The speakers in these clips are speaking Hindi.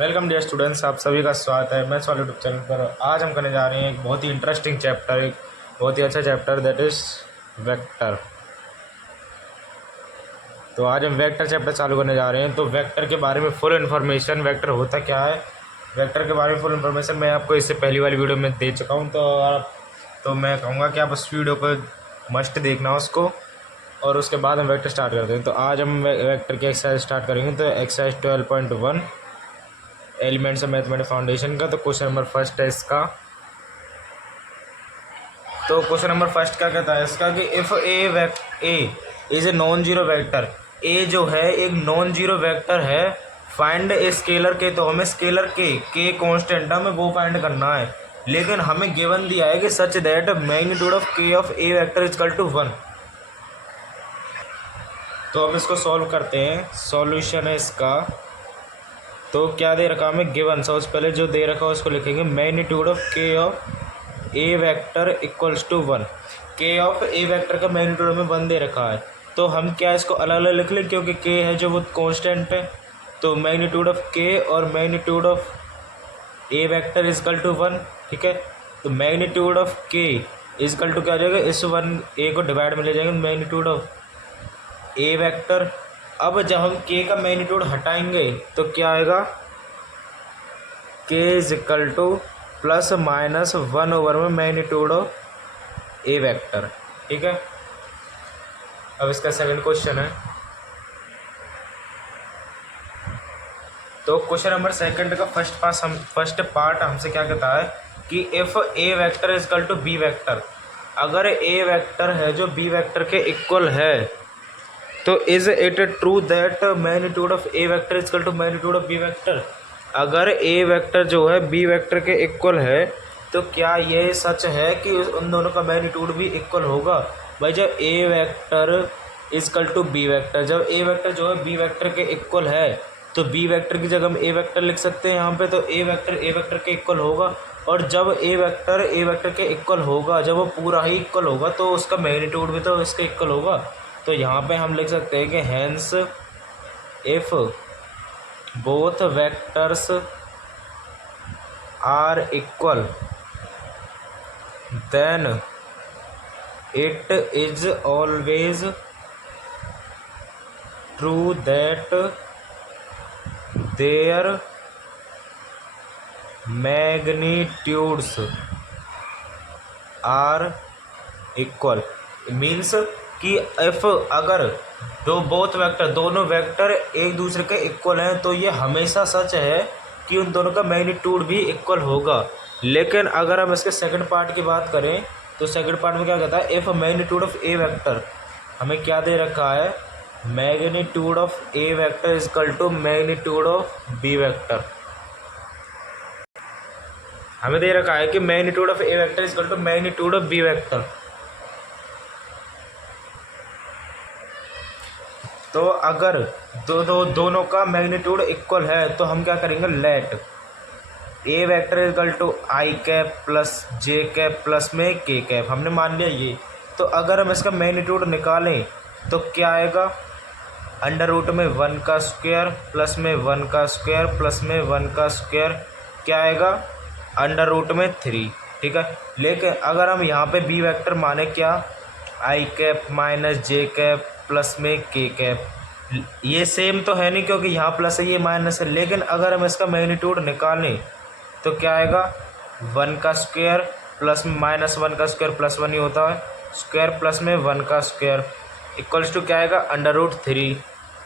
वेलकम डियर स्टूडेंट्स, आप सभी का स्वागत है मैथ्स वाले यूट्यूब चैनल पर। आज हम करने जा रहे हैं एक बहुत ही इंटरेस्टिंग चैप्टर, एक बहुत ही अच्छा चैप्टर, दैट इज़ वेक्टर। तो आज हम वेक्टर चैप्टर चालू करने जा रहे हैं। तो वेक्टर के बारे में फुल इन्फॉर्मेशन, वेक्टर होता क्या है, वेक्टर के बारे में फुल इन्फॉर्मेशन मैं आपको इससे पहली वाली वीडियो में दे चुका हूँ। तो मैं कहूँगा कि आप उस वीडियो को मस्ट देखना उसको, और उसके बाद हम वेक्टर स्टार्ट करते हैं। तो आज हम वेक्टर की एक्सरसाइज स्टार्ट करेंगे। तो exercise 12.1 elements of mathematics foundation का। तो क्वेश्चन नंबर फर्स्ट है इसका। तो क्वेश्चन नंबर फर्स्ट क्या कहता है इसका कि if A is a non zero vector, A जो है एक नॉन जीरो वेक्टर है, फाइंड ए स्केलर के। तो हमें स्केलर के कॉन्स्टेंट हमें वो फाइंड करना है, लेकिन हमें गिवन दिया है कि such that magnitude of k of a vector is equal to 1। तो हम इसको सॉल्व करते हैं। सॉल्यूशन है इसका। तो क्या दे रखा हमें गिवन, सबसे पहले जो दे रखा है उसको लिखेंगे magnitude of k of a vector equals to 1। K of a vector का मैग्नीट्यूड हमें 1 दे रखा है। तो हम क्या इसको अलग अलग लिख लें, क्योंकि के है जो वो कांस्टेंट है। तो मैग्नीट्यूड ऑफ के और magnitude of a vector is equal to 1। ठीक है, तो magnitude of k is equal to क्या आ जाएगा, इस 1 ए को डिवाइड में ले जाएंगे मैग्नीट्यूड ऑफ ए वेक्टर। अब जब हम के का मैग्नीट्यूड हटाएंगे तो क्या आएगा, k is equal to plus minus 1 over में मैग्नीट्यूड ऑफ ए वेक्टर। ठीक है, अब इसका सेकंड क्वेश्चन है। तो क्वेश्चन नंबर सेकंड का फर्स्ट पार्ट हमसे क्या कहता है कि if a vector is equal to B vector, अगर ए वेक्टर है जो बी वेक्टर के इक्वल है, तो is it true that magnitude of a vector is equal to magnitude of b vector. अगर ए वेक्टर जो है बी वेक्टर के इक्वल है, तो क्या ये सच है कि उन दोनों का मैग्नीट्यूड भी इक्वल होगा। भाई जब A vector is equal to B vector, जब ए वेक्टर जो है बी वेक्टर के इक्वल है, तो बी वेक्टर की जगह हम ए वेक्टर लिख सकते हैं यहाँ पे। तो ए वेक्टर के इक्वल होगा, और जब ए वेक्टर के इक्वल होगा, जब वो पूरा ही इक्वल होगा, तो उसका मैग्नीट्यूड भी तो इसके इक्वल होगा। तो यहाँ पे हम लिख सकते हैं कि hence if both vectors are equal then it is always true that their magnitudes are equal. Means कि इफ अगर दोनों वेक्टर एक दूसरे के इक्वल हैं, तो ये हमेशा सच है कि उन दोनों का मैग्नीट्यूड भी इक्वल होगा। लेकिन अगर हम इसके सेकंड पार्ट की बात करें, तो सेकंड पार्ट में क्या कहता है, if magnitude of a vector, हमें क्या दे रखा है, magnitude of a vector is equal to magnitude of b vector. हमें दे रखा है कि magnitude of a vector is equal to magnitude of b vector. तो अगर दोनों का मैग्नीट्यूड इक्वल है, तो हम क्या करेंगे, let a vector equal to i cap plus j cap plus में के कैप, हमने मान लिया ये। तो अगर हम इसका मैग्नीट्यूड निकालें तो क्या आएगा, अंडर रूट में 1 का स्क्वायर प्लस में 1 का स्क्वायर प्लस में 1 का स्क्वायर, क्या आएगा, अंडर रूट में 3। ठीक है, लेकिन अगर हम यहाँ पे बी वेक्टर माने क्या, आई कैप माइनस जे कैप प्लस में के कैप, ये सेम तो है नहीं क्योंकि यहाँ प्लस है ये माइनस है। लेकिन अगर हम इसका मैग्नीट्यूड निकालें तो क्या आएगा, 1 का स्क्वायर प्लस माइनस 1 का स्क्वायर प्लस 1 ही होता है, स्क्वायर प्लस में 1 का स्क्वायर इक्वल्स टू क्या आएगा, अंडर रूट 3।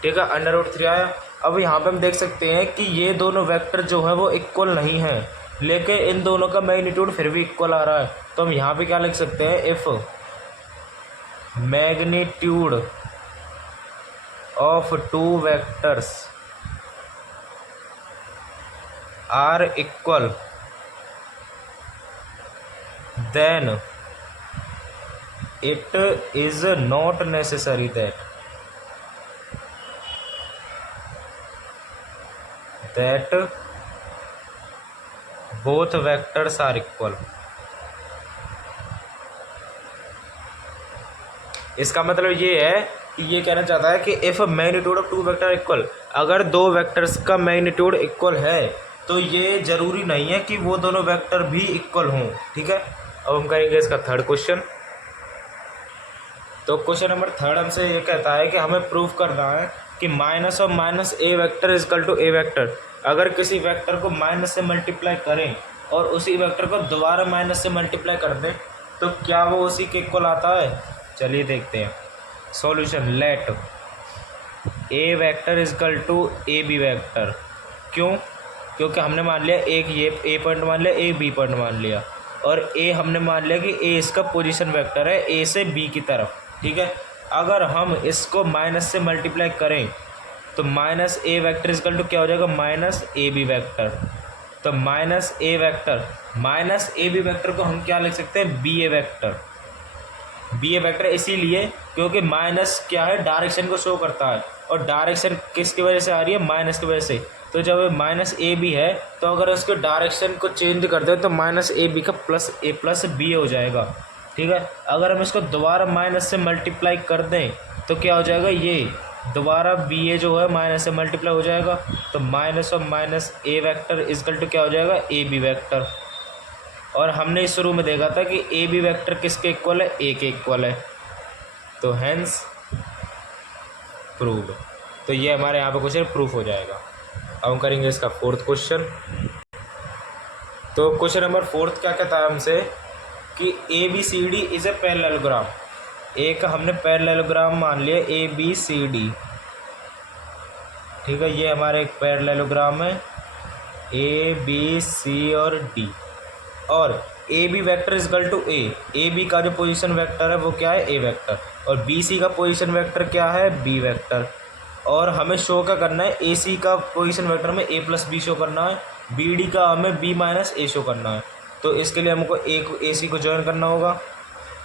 ठीक है, अंडर रूट 3 आया। अब यहाँ पे हम देख सकते हैं कि ये दोनों वेक्टर जो है वो इक्वल नहीं है, लेकिन इन दोनों का मैग्नीट्यूड फिर भी इक्वल आ रहा है। तो हम यहाँ पे क्या लिख सकते हैं, if magnitude of two vectors are equal, then it is not necessary that both vectors are equal। इसका मतलब ये है कि ये कहना चाहता है कि if magnitude of two vector equal, अगर दो वेक्टर्स का मैग्नीट्यूड इक्वल है, तो ये ज़रूरी नहीं है कि वो दोनों वेक्टर भी इक्वल हों। ठीक है, अब हम करेंगे इसका थर्ड क्वेश्चन। तो क्वेश्चन नंबर थर्ड हमसे ये कहता है कि हमें प्रूफ करना है कि माइनस और minus a vector is equal to A vector. अगर किसी वेक्टर को माइनस से मल्टीप्लाई करें और उसी वेक्टर को दोबारा माइनस से मल्टीप्लाई कर दें तो क्या वो उसी के इक्वल आता है। चलिए देखते हैं solution. Let a vector is equal to a B vector. क्यों? क्योंकि हमने मान लिया एक ये ए पॉइंट मान लिया, ए बी पॉइंट मान लिया, और ए हमने मान लिया कि ए इसका पोजीशन वेक्टर है ए से बी की तरफ। ठीक है, अगर हम इसको माइनस से मल्टीप्लाई करें तो minus a vector is equal to क्या हो जाएगा, माइनस ए बी वेक्टर। तो minus a vector minus a B vector को हम क्या लिख सकते हैं, b a vector. B a vector इसीलिए क्योंकि माइनस क्या है, डायरेक्शन को शो करता है, और डायरेक्शन किसकी वजह से आ रही है, माइनस की वजह से। तो जब माइनस ए बी है तो अगर उसके डायरेक्शन को चेंज कर दे तो माइनस ए बी का प्लस बी हो जाएगा। ठीक है, अगर हम इसको दोबारा माइनस से मल्टीप्लाई कर दें तो क्या हो जाएगा, ये दोबारा बी ए जो है माइनस से मल्टीप्लाई हो जाएगा। तो माइनस और minus a vector is equal to क्या हो जाएगा, ए बी वेक्टर। और हमने शुरू में देखा था कि ए बी वेक्टर किसके इक्वल है, ए के इक्वल है। तो हैंस प्रूव्ड। तो ये हमारे यहाँ पे क्वेश्चन प्रूफ हो जाएगा। अब हम करेंगे इसका फोर्थ क्वेश्चन। तो क्वेश्चन नंबर फोर्थ क्या कहता है हमसे कि a B C d is a parallelogram. एक हमने पैरेललोग्राम मान लिया ए बी सी डी। ठीक है, ये हमारा एक पैरेललोग्राम है ए बी सी और डी, और a B vector is equal to a b का जो पोजीशन वेक्टर है वो क्या है, ए वेक्टर, और बी सी का पोजीशन वेक्टर क्या है, बी वेक्टर। और हमें शो क्या करना है, ए सी का पोजीशन वेक्टर में ए प्लस बी शो करना है, बी डी का हमें बी माइनस ए शो करना है। तो इसके लिए हमको एक ए सी को ज्वाइन करना होगा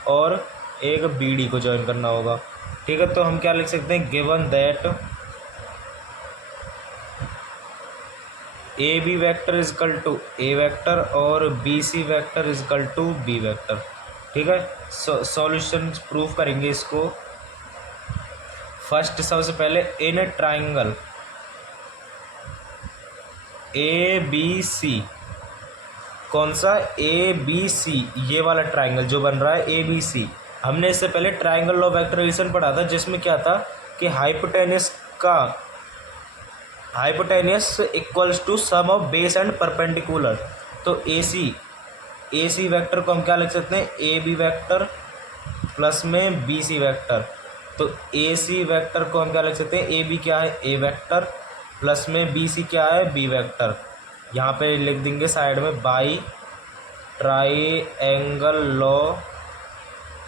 और एक बी डी को ज्वाइन करना होगा। ठीक है, तो हम क्या लिख सकते हैं, given that A B vector is equal to A vector और B C vector is equal to B vector. ठीक है, सॉल्यूशन प्रूफ करेंगे इसको। फर्स्ट सबसे पहले इन ए ट्राइंगल ए बी सी, कौन सा, ए बी सी, ये वाला ट्राइंगल जो बन रहा है ए बी सी। हमने इससे पहले ट्राइंगल लॉ वेक्टर रिलेशन पढ़ा था जिसमें क्या था कि hypotenuse equals to sum of base and perpendicular. तो ए सी वेक्टर को हम क्या लिख सकते हैं, ए बी वेक्टर प्लस में बी सी वेक्टर। तो ए सी वेक्टर को हम क्या लिख सकते हैं, ए बी क्या है, ए वेक्टर, प्लस में बी सी क्या है, बी वेक्टर। यहाँ पे लिख देंगे साइड में by triangle law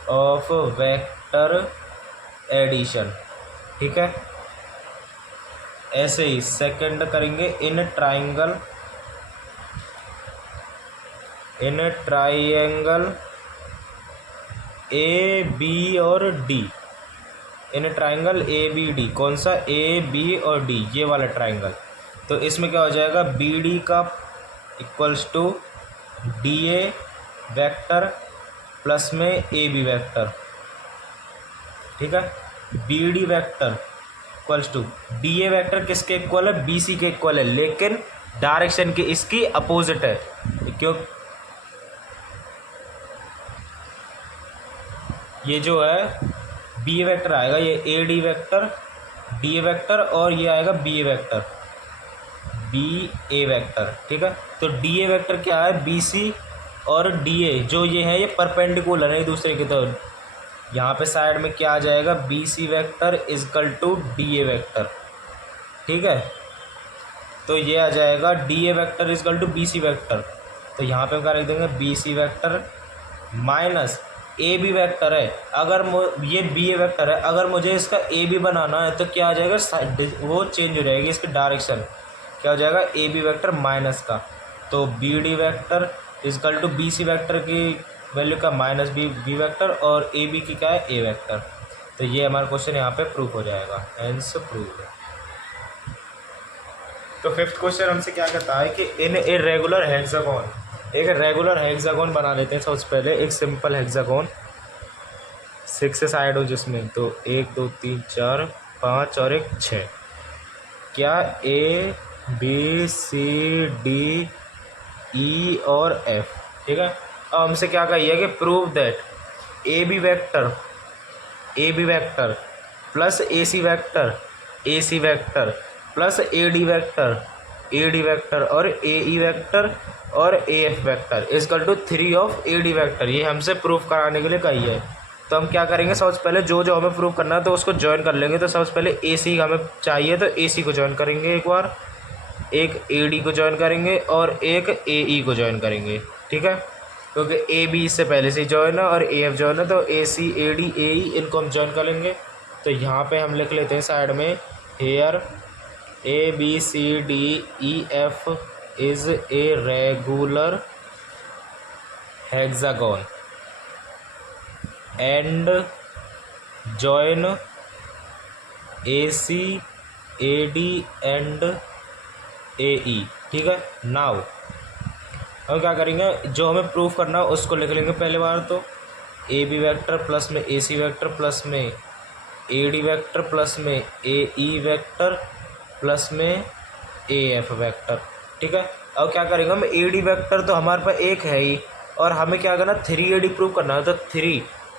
of vector addition. ठीक है, ऐसे ही सेकंड करेंगे इन ट्राइएंगल ए बी और D, in triangle a b d, कौन सा, ए बी और डी, ये वाला ट्राइंगल। तो इसमें क्या हो जाएगा, बी डी का equals to d a vector plus में ए बी वैक्टर। ठीक है, b d vector equals to d a vector किसके इक्वल है, बी सी के इक्वल है, लेकिन डायरेक्शन की इसकी अपोजिट है। क्यों, ये जो है बी ए वेक्टर आएगा, ये ए d vector, D a vector, और ये आएगा B a vector, b a vector. ठीक है, तो डी ए वेक्टर क्या है, बी सी और डी ए जो ये है ये परपेंडिकुलर है एक दूसरे के। तो यहाँ पे साइड में क्या आ जाएगा, b C vector is equal to d a vector. ठीक है, तो ये आ जाएगा d a vector is equal to b C vector. तो यहाँ पे क्या लिख देंगे, b C vector minus a B vector है, अगर ये बी ए वेक्टर है, अगर मुझे इसका ए बी बनाना है तो क्या आ जाएगा, वो चेंज हो जाएगी इसकी डायरेक्शन, क्या हो जाएगा, ए बी वेक्टर माइनस का। तो b d vector is equal to b C vector की वैल्यू का माइनस बी वेक्टर, और ए बी की क्या है, ए वेक्टर। तो ये हमारा क्वेश्चन यहाँ पे प्रूफ हो जाएगा, हेंस प्रूव्ड। तो फिफ्थ क्वेश्चन हमसे क्या कहता है कि इन ए रेगुलर हेक्सागोन, एक रेगुलर हेक्सागोन बना लेते हैं सबसे पहले, एक सिंपल हेक्सागोन 6 साइड हो जिसमें, तो 1 2 3 4 5 और एक 6। क्या A B C D E और एफ। ठीक है, अब हमसे क्या कही है कि prove that A B vector plus a c vector plus a d vector और ए ई वेक्टर और a f vector is equal to 3 of A d vector. ये हमसे प्रूफ कराने के लिए कही है। तो हम क्या करेंगे, सबसे पहले जो जो हमें प्रूफ करना है तो उसको ज्वाइन कर लेंगे। तो सबसे पहले ए सी हमें चाहिए, तो ए सी को ज्वाइन करेंगे एक बार, एक ए डी को ज्वाइन करेंगे और एक ए ई को ज्वाइन करेंगे। ठीक है, क्योंकि ए बी इससे पहले से ज्वाइन है और ए एफ ज्वाइन है, तो a C A D A ई इनको हम ज्वाइन कर लेंगे। तो यहाँ पे हम लिख लेते हैं साइड में, here A B C D E F is a regular hexagon and join A C A D and A E. ठीक है, नाउ हम क्या करेंगे, जो हमें प्रूफ करना है उसको लिख लेंगे पहले बार। तो ए बी वैक्टर प्लस में ए सी वैक्टर प्लस में ए डी वैक्टर प्लस में ए ई वैक्टर प्लस में ए एफ वैक्टर। ठीक है, अब क्या करेंगे हम, ए डी वैक्टर तो हमारे पास एक है ही, और हमें क्या करना, 3 ए डी प्रूव करना है। तो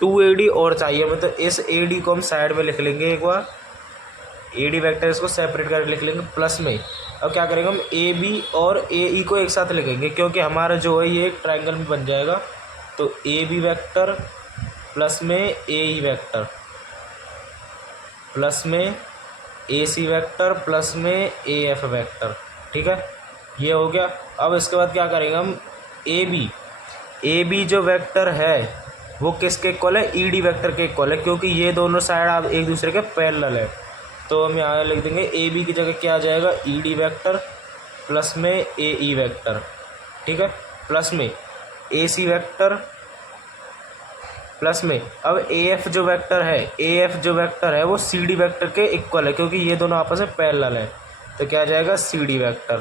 2 ए डी और चाहिए हमें, तो इस ए डी को हम साइड में लिख लेंगे एक बार, ए डी वैक्टर इसको सेपरेट करके लिख लेंगे प्लस में। अब क्या करेंगे हम, ए बी और ए ई को एक साथ लिखेंगे, क्योंकि हमारा जो है ये एक ट्रायंगल में बन जाएगा। तो ए बी वैक्टर प्लस में ए ई वैक्टर प्लस में ए सी वैक्टर प्लस में ए एफ वैक्टर। ठीक है, ये हो गया। अब इसके बाद क्या करेंगे हम, ए बी जो वेक्टर है वो किसके इक्वल है, ई डी वैक्टर के इक्वल है, क्योंकि ये दोनों साइड आप एक दूसरे के पैरेलल है। तो हम यहाँ लिख देंगे ए बी की जगह क्या आ जाएगा, ई डी वैक्टर प्लस में ए ई वैक्टर। ठीक है, प्लस में ए सी वैक्टर प्लस में, अब ए एफ जो वेक्टर है वो सी डी वैक्टर के इक्वल है, क्योंकि ये दोनों आपस में पैरेलल है। तो क्या आ जाएगा, सी डी वैक्टर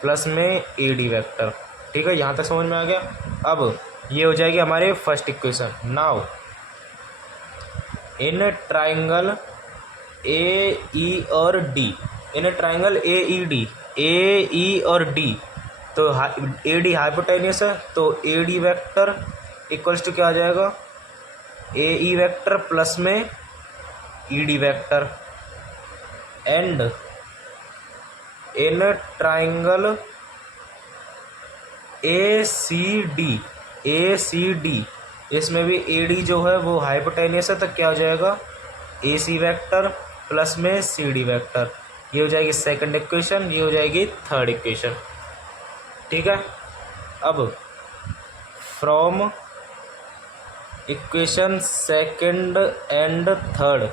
प्लस में ए डी वैक्टर। ठीक है, यहाँ तक समझ में आ गया। अब ये हो जाएगी हमारे first equation. Now in triangle A E और D, in triangle A E और डी, तो ए डी हाइपोटेन्यूस है, तो a D vector equals to क्या आ जाएगा, ए ई वैक्टर प्लस में e d vector. And in triangle a c d, इसमें भी ए डी जो है वो हाइपोटेन्यूस है, तो क्या हो जाएगा, ए सी वैक्टर प्लस में सी डी वैक्टर। ये हो जाएगी सेकंड इक्वेशन, ये हो जाएगी थर्ड इक्वेशन। ठीक है, अब from equation second and third,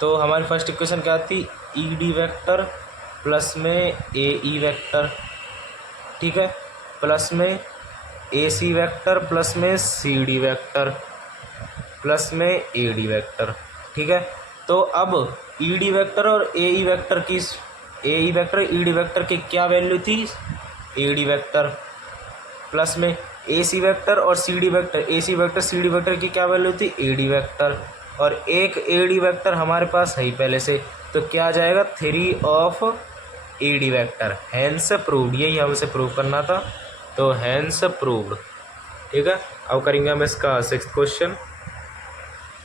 तो हमारी फर्स्ट इक्वेशन क्या थी, ई डी वैक्टर प्लस में ए ई वैक्टर। ठीक है, प्लस में ए सी वैक्टर प्लस में सी डी वैक्टर प्लस में ए डी वैक्टर। ठीक है, तो अब ई डी वैक्टर और ए ई वैक्टर की, ए ई वैक्टर ई डी वैक्टर की क्या वैल्यू थी, ए डी वैक्टर प्लस में ए सी वैक्टर और C D vector, A C vector C D vector की क्या वैल्यू थी, ए डी वैक्टर, और एक ए डी वैक्टर हमारे पास है ही पहले से, तो क्या आ जाएगा, 3 of A D vector. Hence proved, यही हमसे प्रूव करना था, तो हैंस प्रूव्ड। ठीक है, अब करेंगे हम इसका 6th क्वेश्चन।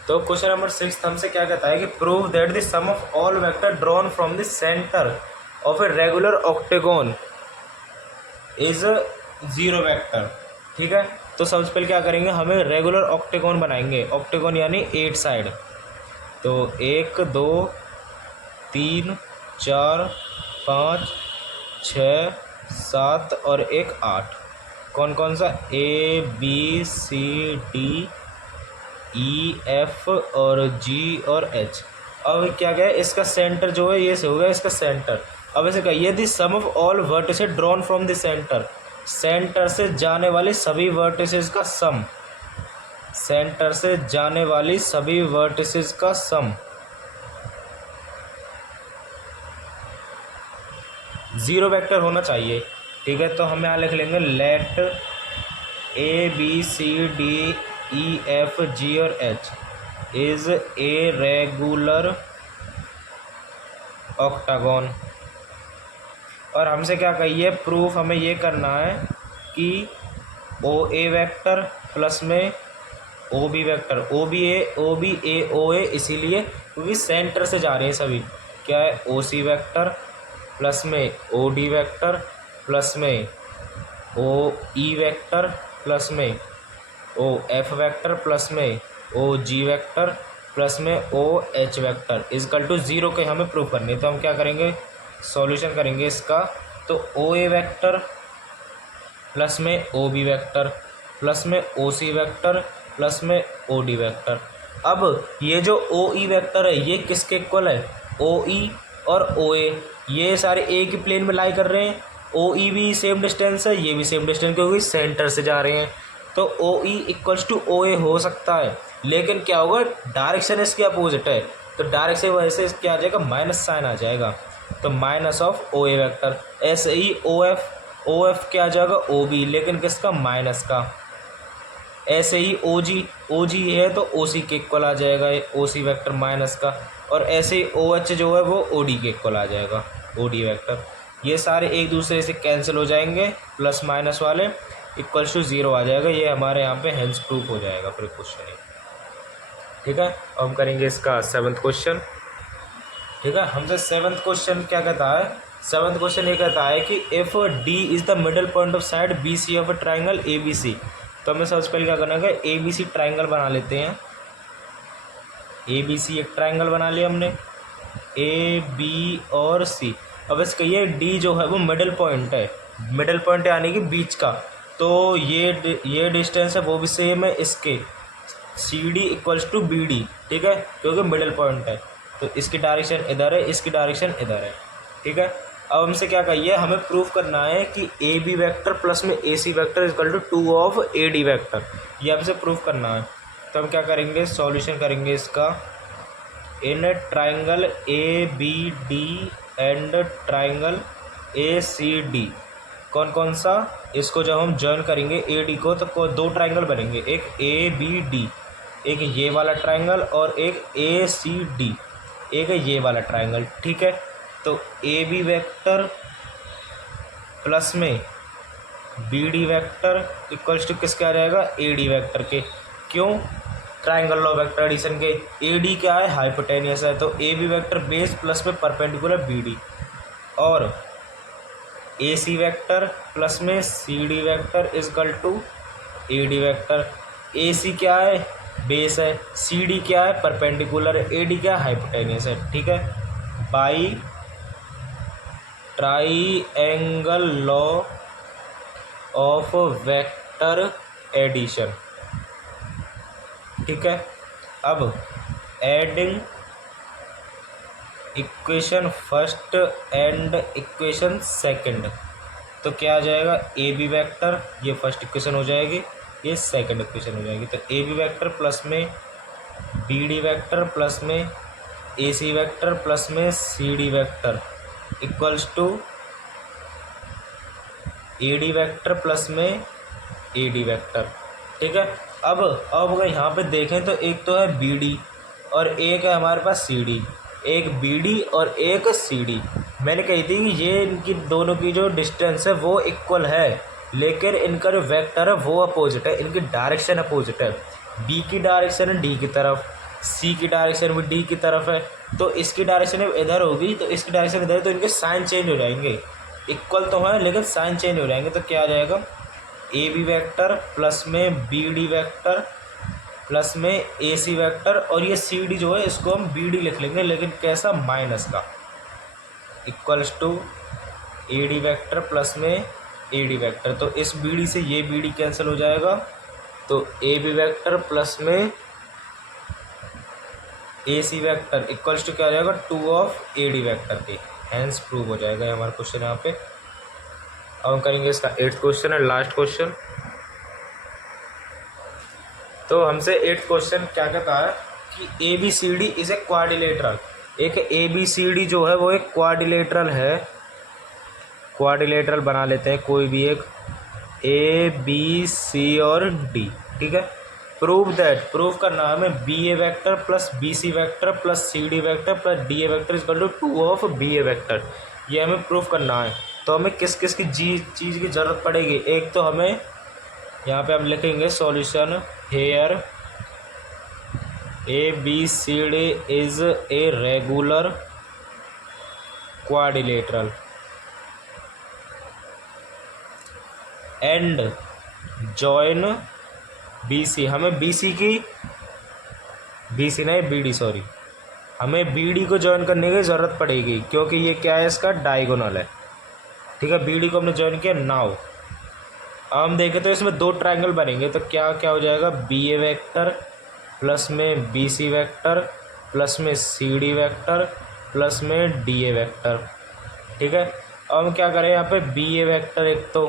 तो क्वेश्चन नंबर 6 हमसे क्या कहता है कि prove that the sum of all vector drawn from the centre of a regular octagon is 0 vector. ठीक है, तो सबसे पहले क्या करेंगे, हमें रेगुलर ऑक्टेगोन बनाएंगे, ऑक्टेगोन यानी 8 साइड। तो 1 2 3 4 5 6 7 और 1 8, कौन कौन सा, a B C D E f और जी और एच। अब क्या क्या है, इसका सेंटर जो है ये से होगा इसका सेंटर। अब ऐसे कहिए the sum of all vertices drawn from the centre, centre से जाने वाले सभी वर्टिसेस का सम, सेंटर से जाने वाली सभी वर्टिसेस का सम 0 वेक्टर होना चाहिए। ठीक है, तो हम यहाँ लिख लेंगे let A B C D E F G और H is a regular octagon. और हमसे क्या कहिए, प्रूफ हमें ये करना है कि ओ ए वैक्टर प्लस में O B vector, O B A O A, इसीलिए क्योंकि सेंटर से जा रहे हैं सभी। क्या है, ओ सी वैक्टर प्लस में ओ डी वैक्टर प्लस में ओ ई वैक्टर प्लस में ओ एफ वैक्टर प्लस में ओ जी वैक्टर प्लस में o h vector is equal to 0 के हमें प्रूव करनी है। तो हम क्या करेंगे, सॉल्यूशन करेंगे इसका। तो ओ ए वैक्टर प्लस में ओ बी वैक्टर प्लस में ओ सी वैक्टर प्लस में ओ डी वैक्टर। अब ये जो ओ ई वैक्टर है ये किसके इक्वल है, ओ ई और ओ ए, ये सारे एक ही प्लेन में लाई कर रहे हैं। ओ ई भी सेम डिस्टेंस है, ये भी सेम डिस्टेंस, क्योंकि सेंटर से जा रहे हैं। तो ओ ई इक्वल्स टू ओ ए हो सकता है, लेकिन क्या होगा, डायरेक्शन इसके अपोजिट है, तो डायरेक्शन वजह से क्या आ जाएगा, माइनस साइन आ जाएगा। तो minus of o a vector. ऐसे ही ओ एफ क्या आ जाएगा, ओ बी, लेकिन किसका, माइनस का। ऐसे ही ओ जी है तो ओ सी के इक्वल आ जाएगा ओ सी वैक्टर माइनस का। और ऐसे ही ओ एच जो है वो ओ डी के इक्वल आ जाएगा, ओ डी वैक्टर। ये सारे एक दूसरे से कैंसिल हो जाएंगे, प्लस माइनस वाले इक्वल्स टू 0 आ जाएगा। ये हमारे यहाँ पे हेंस प्रूफ हो जाएगा फिर क्वेश्चन। ठीक है, अब हम करेंगे इसका 7th क्वेश्चन। ठीक है, हमसे 7th क्वेश्चन क्या कहता है, 7th क्वेश्चन ये कहता है कि if d is the middle point of side b c of a triangle a B c. तो हमें सबसे पहले क्या करना है, ए बी सी ट्राइंगल बना लेते हैं। ए बी सी एक ट्राइंगल बना लिया हमने, ए बी और सी। अब इसका ये डी जो है वो मिडल पॉइंट है, मिडल पॉइंट यानी कि बीच का। तो ये डिस्टेंस है वो भी सेम है इसके, c d equals to b d. ठीक है, क्योंकि मिडल पॉइंट है तो इसकी डायरेक्शन इधर है, इसकी डायरेक्शन इधर है। ठीक है, अब हमसे क्या कहिए, हमें प्रूफ करना है कि ए बी वैक्टर प्लस में ए सी vector equal to 2 of A D vector. ये हमसे प्रूफ करना है। तो हम क्या करेंगे, सॉल्यूशन करेंगे इसका। In triangle a b d and triangle a c d, कौन कौन सा, इसको जब हम जॉइन करेंगे ए डी को तो 2 ट्राइंगल बनेंगे, एक ए बी डी, एक ये वाला ट्राइंगल और एक ए सी डी, एक ये वाला ट्राइंगल। ठीक है, तो ए बी वैक्टर प्लस में b d vector equals to किसका आ जाएगा, ए डी वैक्टर के। क्यों, ट्राइंगल लॉ वेक्टर एडिशन के। ए डी क्या है, हाइपोटेनियस है, तो A B vector base plus में परपेंडिकुलर बी डी, और ए सी वैक्टर प्लस में C D vector is equal to A D vector. A C क्या है, बेस है, सी डी क्या है, परपेंडिकुलर है, ए डी क्या है, हाइपोटेनियस है। ठीक है, by triangle law of vector addition. ठीक है, अब adding equation first and equation second, तो क्या आ जाएगा, ए बी वैक्टर, ये फर्स्ट इक्वेशन हो जाएगी, ये सेकंड इक्वेशन हो जाएगी। तो ए बी वैक्टर प्लस में बी डी वैक्टर प्लस में ए सी वैक्टर प्लस में C D vector equals to A D vector plus में ए डी वैक्टर। ठीक है, अब अगर यहाँ पे देखें तो एक तो है बी डी और एक है हमारे पास सी डी, एक बी डी और एक सी डी। मैंने कही थी कि ये इनकी दोनों की जो डिस्टेंस है वो इक्वल है, लेकिन इनका जो वेक्टर है वो अपोजिट है, इनकी डायरेक्शन अपोजिट है। बी की डायरेक्शन है डी की तरफ, सी की डायरेक्शन भी डी की तरफ है, तो इसकी डायरेक्शन इधर होगी तो इसकी डायरेक्शन इधर, तो इनके साइन चेंज हो जाएंगे। इक्वल तो है लेकिन साइन चेंज हो जाएंगे। तो क्या आ जाएगा, ए बी वैक्टर प्लस में बी डी वैक्टर प्लस में ए सी वैक्टर, और ये सी डी जो है इसको हम बी डी लिख लेंगे, लेकिन कैसा, माइनस का, equals to A D vector plus में ए डी वैक्टर। तो इस बी डी से ये बी डी कैंसिल हो जाएगा, तो ए बी वैक्टर प्लस में ए सी वैक्टर इक्वल्स टू क्या आ जाएगा, 2 ऑफ ए डी वैक्टर के। हैंस प्रूव हो जाएगा हमारा क्वेश्चन यहाँ पे। अब हम करेंगे इसका 8th क्वेश्चन है, लास्ट क्वेश्चन। तो हमसे 8th क्वेश्चन क्या कहता है कि a B C d is a quadrilateral. एक ए बी सी डी जो है वो एक क्वाड्रिलेटरल है, क्वाड्रिलेटरल बना लेते हैं कोई भी एक, ए बी सी और डी। ठीक है, प्रूव दैट, प्रूव करना है हमें b a vector plus b c vector plus c D vector plus d a vector equal to 2 of b a vector. ये हमें प्रूव करना है। तो हमें किस किस की चीज़ की ज़रूरत पड़ेगी। एक तो हमें यहाँ पे हम लिखेंगे solution here ABCD is a regular quadrilateral and join BC। हमें BC नहीं BD सॉरी, हमें BD को ज्वाइन करने की ज़रूरत पड़ेगी क्योंकि ये क्या है, इसका डायगोनल है। ठीक है, BD को हमने ज्वाइन किया। नाउ अब हम देखें तो इसमें दो ट्रायंगल बनेंगे, तो क्या क्या हो जाएगा, BA वेक्टर प्लस में BC वेक्टर प्लस में CD वेक्टर प्लस में DA वेक्टर। ठीक है, अब हम क्या करें, यहाँ पे BA वेक्टर एक तो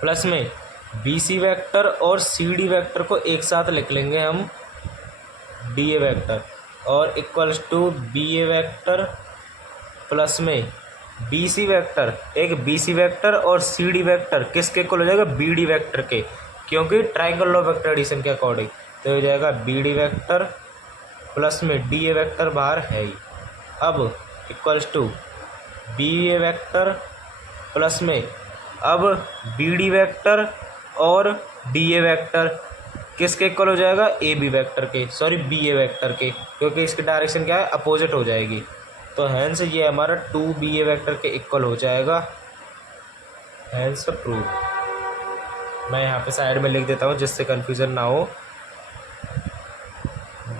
प्लस में BC वेक्टर और CD वेक्टर को एक साथ लिख लेंगे हम DA वेक्टर, और equals to BA vector plus में BC वेक्टर, एक BC वेक्टर और CD वेक्टर किसके इक्वल हो जाएगा, BD वेक्टर के, क्योंकि ट्रायंगल लॉ वेक्टर एडिशन के अकॉर्डिंग। तो हो जाएगा BD वेक्टर प्लस में DA वेक्टर बाहर है ही। अब equals to BA vector plus में अब BD वेक्टर और DA वेक्टर किसके इक्वल हो जाएगा, AB वेक्टर के, सॉरी BA वेक्टर के, क्योंकि इसकी डायरेक्शन क्या है, अपोजिट हो जाएगी। तो हैंस ये हमारा 2BA वेक्टर के इक्वल हो जाएगा, हैंस प्रूव। मैं यहाँ पे साइड में लिख देता हूँ जिससे कन्फ्यूज़न ना हो।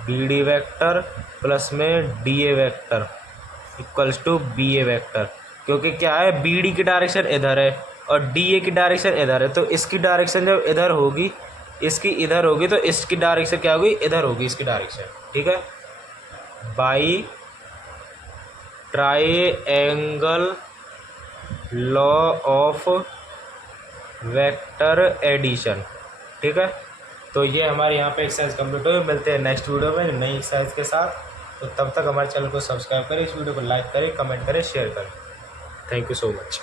BD वेक्टर प्लस में DA vector equals to BA vector, क्योंकि क्या है, BD की डायरेक्शन इधर है और DA की डायरेक्शन इधर है, तो इसकी डायरेक्शन जब इधर होगी, इसकी इधर होगी, तो इसकी डायरेक्शन क्या होगी, इधर होगी इसकी डायरेक्शन। ठीक है, by triangle law of vector addition. ठीक है, तो ये हमारे यहाँ पे एक्सरसाइज कंप्लीट हो। मिलते हैं नेक्स्ट वीडियो में नई एक्सरसाइज के साथ। तो तब तक हमारे चैनल को सब्सक्राइब करें, इस वीडियो को लाइक करें, कमेंट करें, शेयर करें। Thank you so much.